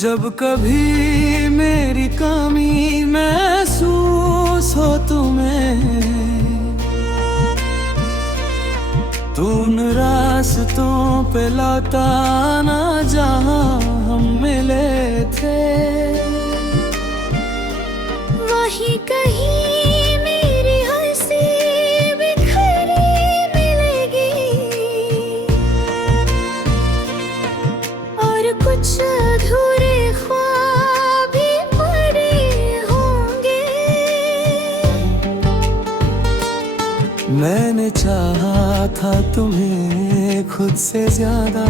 जब कभी मेरी कमी महसूस हो तुम्हें, तू उन रास्तों पे लौटा ना जहां हम मिले थे। वहीं कहीं मेरी हंसी बिखरी मिलेगी और कुछ अधूरे ख्वाब भी पड़े होंगे। मैंने चाहा था तुम्हें खुद से ज्यादा,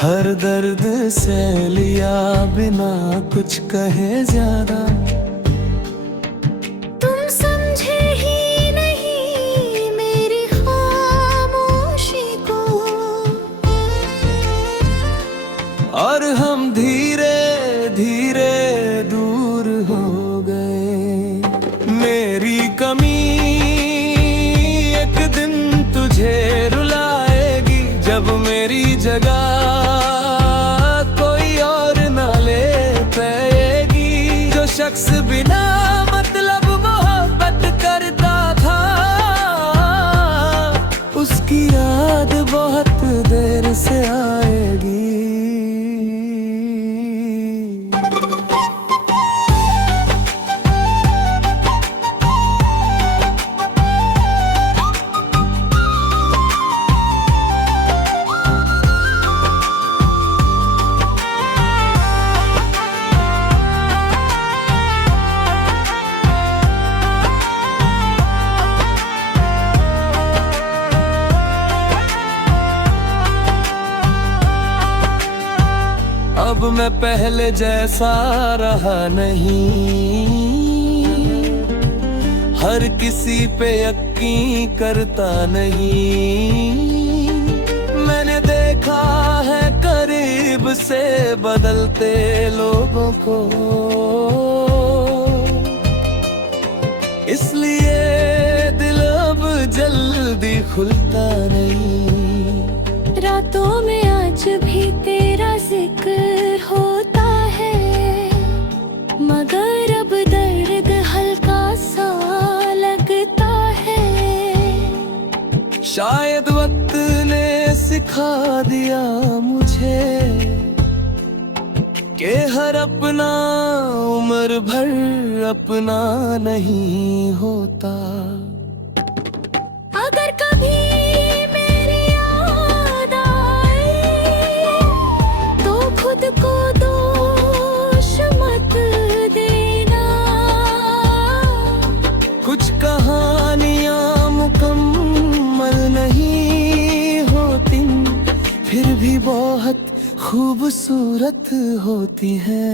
हर दर्द से लिया बिना कुछ कहे ज्यादा। तुम समझे ही नहीं मेरी खामोशी को, और हम धीरे धीरे दूर हो गए। मेरी कमी एक दिन तुझे रुलाएगी, जब मेरी जगह कोई और ना ले पाएगी। जो शख्स बिना मतलब मोहब्बत करता था, उसकी याद बहुत देर से आएगी। अब मैं पहले जैसा रहा नहीं, हर किसी पे यकीन करता नहीं। मैंने देखा है करीब से बदलते लोगों को, इसलिए दिल अब जल्दी खुलता नहीं। रातों में आज भी तेरा जिक्र होता है, मगर अब दर्द हल्का सा लगता है। शायद वक्त ने सिखा दिया मुझे कि हर अपना उम्र भर अपना नहीं होता। अगर कभी मेरी याद आए तो खुद को दोष मत देना। कुछ कहानियां मुकम्मल नहीं होती, फिर भी बहुत खूबसूरत होती हैं।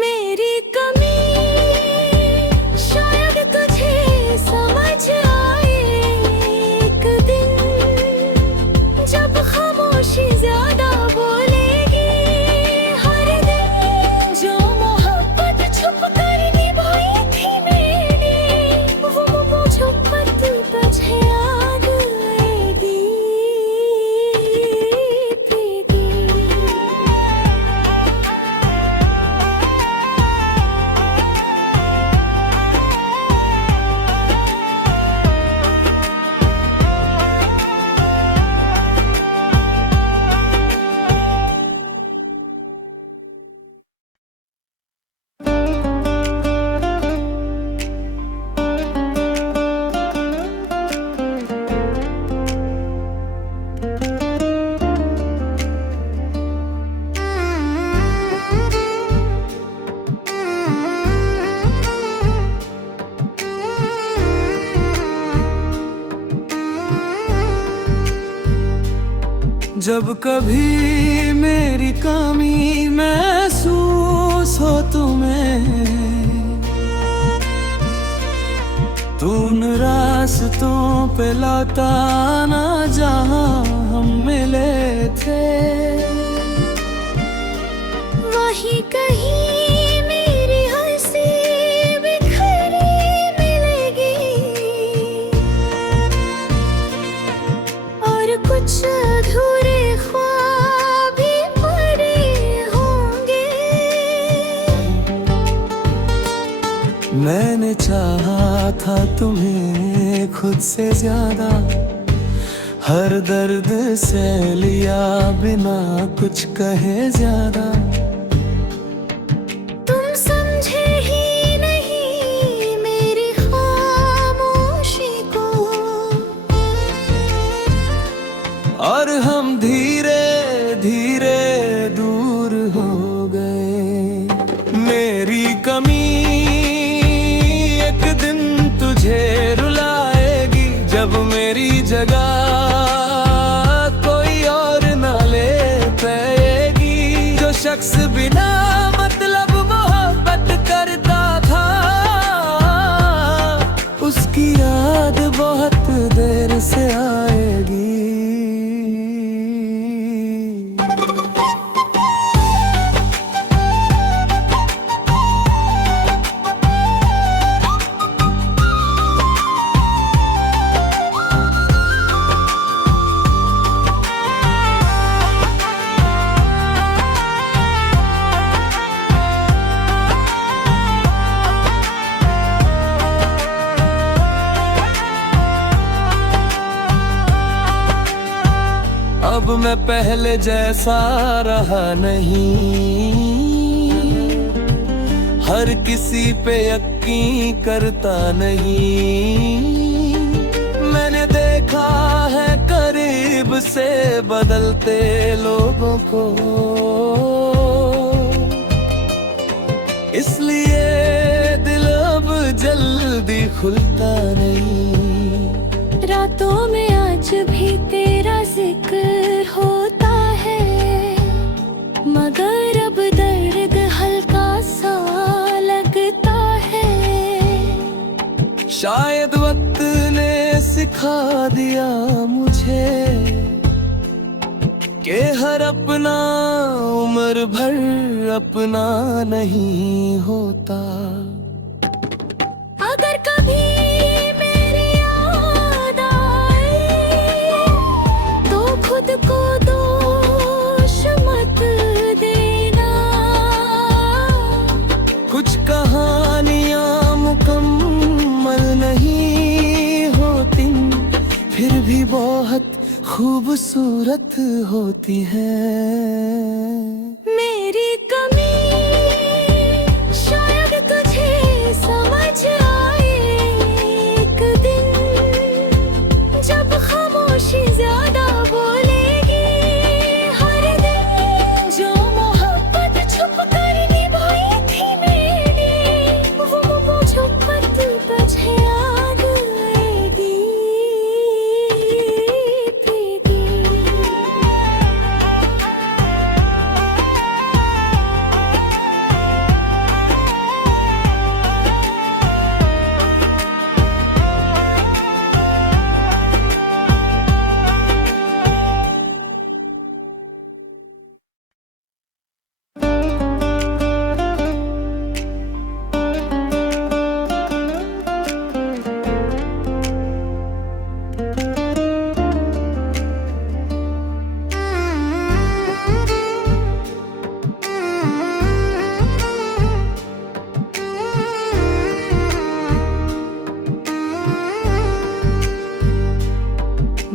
मेरी कमी शायद तुझे समझ आए एक दिन, जब खामोशी ज्यादा बोलेगी हर दिन। जो मोहब्बत छुप कर निभाई थी मैंने, वो मोहब्बत तुझे याद आएगी। जब कभी मेरी कमी महसूस हो तुम्हें, तू उन रास्तों पे लौटा ना जहां हम मिले थे। वहीं कहीं मेरी हंसी बिखरी मिलेगी और कुछ अधूरे ख्वाब भी पड़े मैंने चाहा था तुम्हें खुद से ज्यादा, हर दर्द से लिया बिना कुछ कहे ज्यादा। तुम समझे ही नहीं मेरी खामोशी को, और हम धीरे धीरे दूर हो गए। मेरी कमी एक दिन तुझे रुलाएगी, जब मेरी जगह कोई और ना ले पाएगी। जो शख्स बिना मतलब मोहब्बत करता था, उसकी याद बहुत देर से आएगी। अब मैं पहले जैसा रहा नहीं, हर किसी पे यकीन करता नहीं। मैंने देखा है करीब से बदलते लोगों को, इसलिए दिल अब जल्दी खुलता नहीं। रातों में आज भी तेरा जिक्र होता है, मगर अब दर्द हल्का सा लगता है। शायद वक्त ने सिखा दिया मुझे कि हर अपना उम्र भर अपना नहीं होता। अगर कभी मेरी याद आए तो खुद को दोष मत देना। कुछ कहानियां मुकम्मल नहीं होती, फिर भी बहुत खूबसूरत होती हैं। मेरी कमी शायद तुझे समझ आए एक दिन, जब खामोशी ज्यादा बोलेगी हर दिन। जो मोहब्बत छुप कर निभाई थी मैंने, वो मोहब्बत तुझे याद आएगी।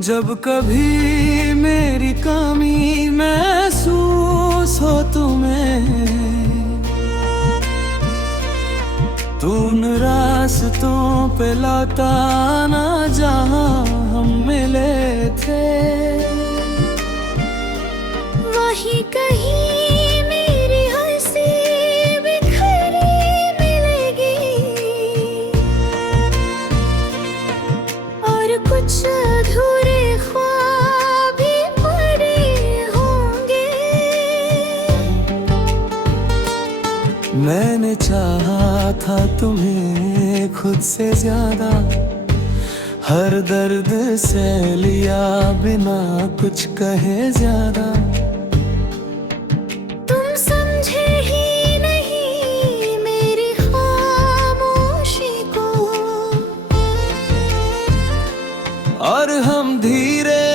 जब कभी मेरी कमी महसूस हो तुम्हें, तुम उन रास्तों पे लौटा ना जहाँ हम मिले थे। वही कहीं मेरी हंसी बिखरी मिलेगी, और कुछ अधूरे ख्वाब भी पड़े होंगे। मैंने चाहा था तुम्हें खुद से ज्यादा, हर दर्द से लिया बिना कुछ कहे ज्यादा। तुम समझे ही नहीं मेरी खामोशी को, और हम धीरे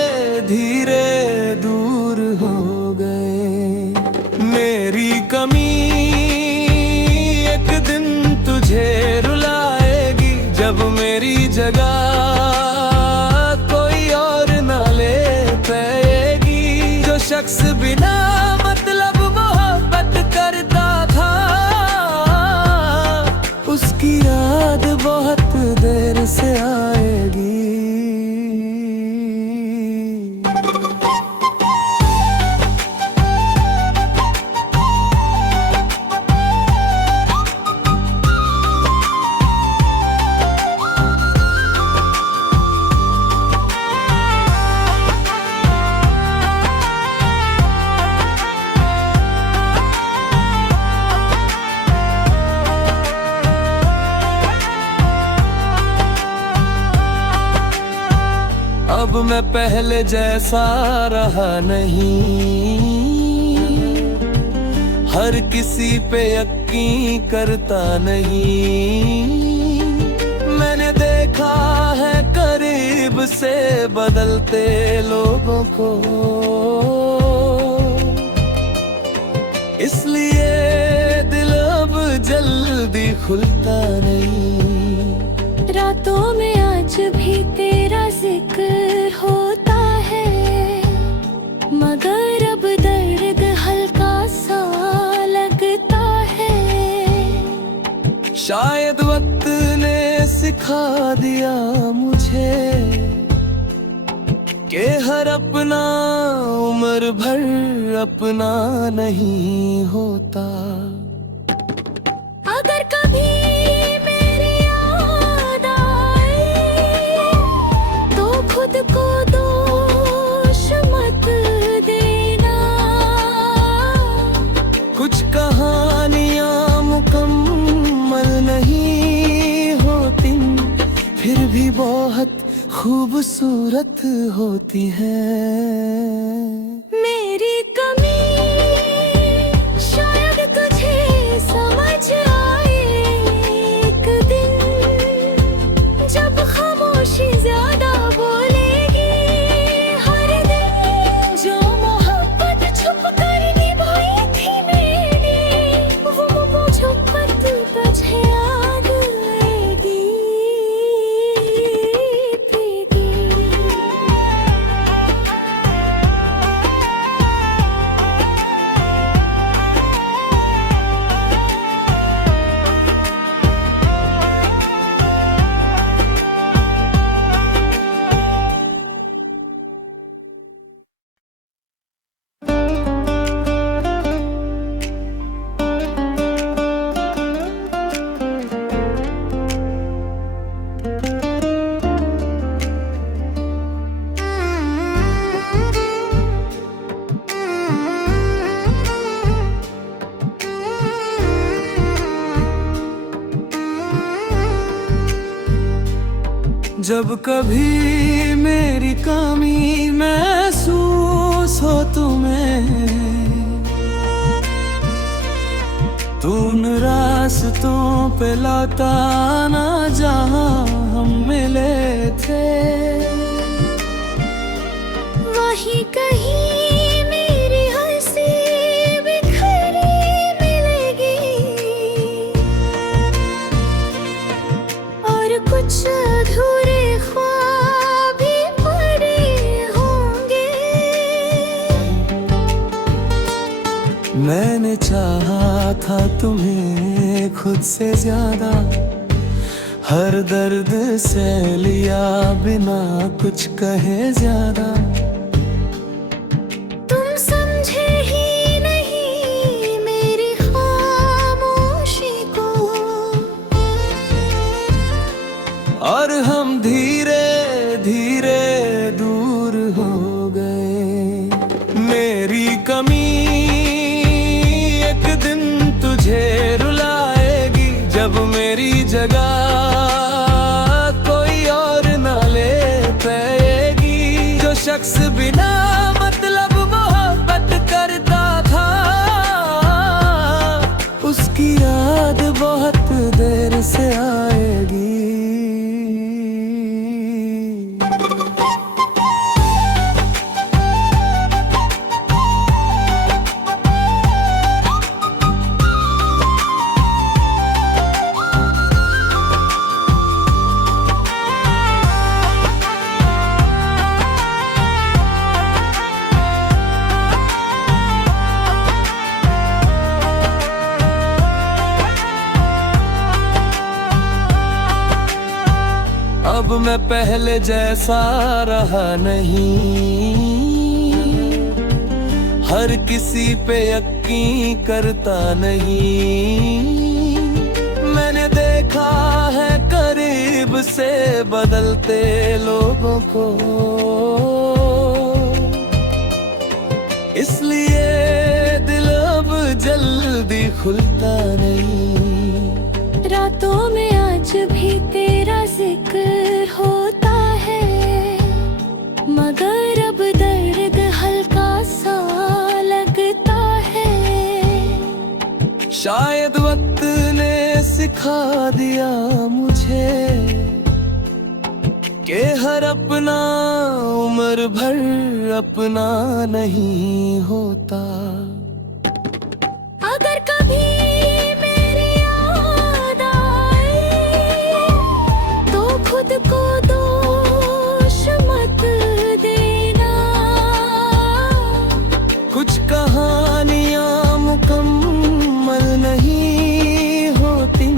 धीरे दूर हो गए। मेरी कमी एक दिन तुझे मेरी जगह कोई और ना ले पाएगी। जो शख्स बिना मतलब मोहब्बत करता था, उसकी याद बहुत देर से आएगी। अब मैं पहले जैसा रहा नहीं, हर किसी पे यकीन करता नहीं। मैंने देखा है करीब से बदलते लोगों को, इसलिए दिल अब जल्दी खुलता नहीं। रातों में आज भी तेरा जिक्र होता है, मगर अब दर्द हल्का सा लगता है। शायद वक्त ने सिखा दिया मुझे कि हर अपना उम्र भर अपना नहीं होता। अगर कभी मेरी याद आए तो खुद को दोष मत देना। कुछ कहानियां मुकम्मल नहीं होती, फिर भी बहुत खूबसूरत होती हैं। मेरी कमी शायद तुझे समझ आए एक दिन, जब खामोशी ज्यादा बोलेगी हर दिन। जो मोहब्बत छुप कर निभाई थी मैंने, वो मोहब्बत तुझे याद आएगी। जब कभी मेरी कमी महसूस हो तुम्हें, तो उन रास्तों पे लौटा ना जहाँ हम मिले थे। वहीं कहीं मेरी हंसी बिखरी मिलेगी, और कुछ अधूरे ख्वाब भी पड़े होंगे। मैंने चाहा था तुम्हें खुद से ज्यादा, हर दर्द से लिया बिना कुछ कहे ज्यादा। तुम समझे ही नहीं मेरी खामोशी को, और हम धीरे धीरे दूर हो गए। मेरी कमी एक दिन तुझे रुलाएगी, जब मेरी जगह कोई और ना ले पाएगी। जो शख्स बिना मतलब मोहब्बत करता था, उसकी याद बहुत देर से आएगी। अब मैं पहले जैसा रहा नहीं, हर किसी पे यकीन करता नहीं। मैंने देखा है करीब से बदलते लोगों को, इसलिए दिल अब जल्दी खुलता नहीं। रातों में आज भी तेरा जिक्र होता है, मगर अब दर्द हल्का सा लगता है। शायद वक्त ने सिखा दिया मुझे कि हर अपना उम्र भर अपना नहीं होता। अगर कभी मेरी याद आए तो खुद को दोष मत देना। कुछ कहानियां मुकम्मल नहीं होती,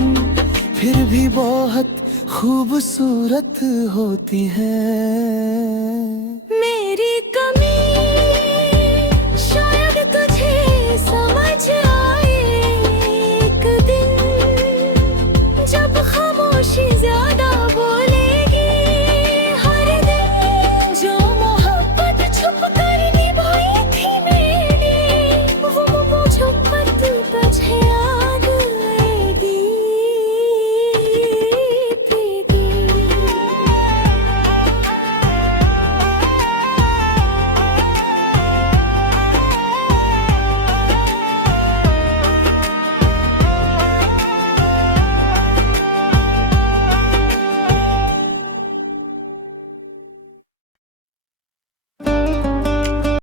फिर भी बहुत खूबसूरत होती हैं। मेरी कमी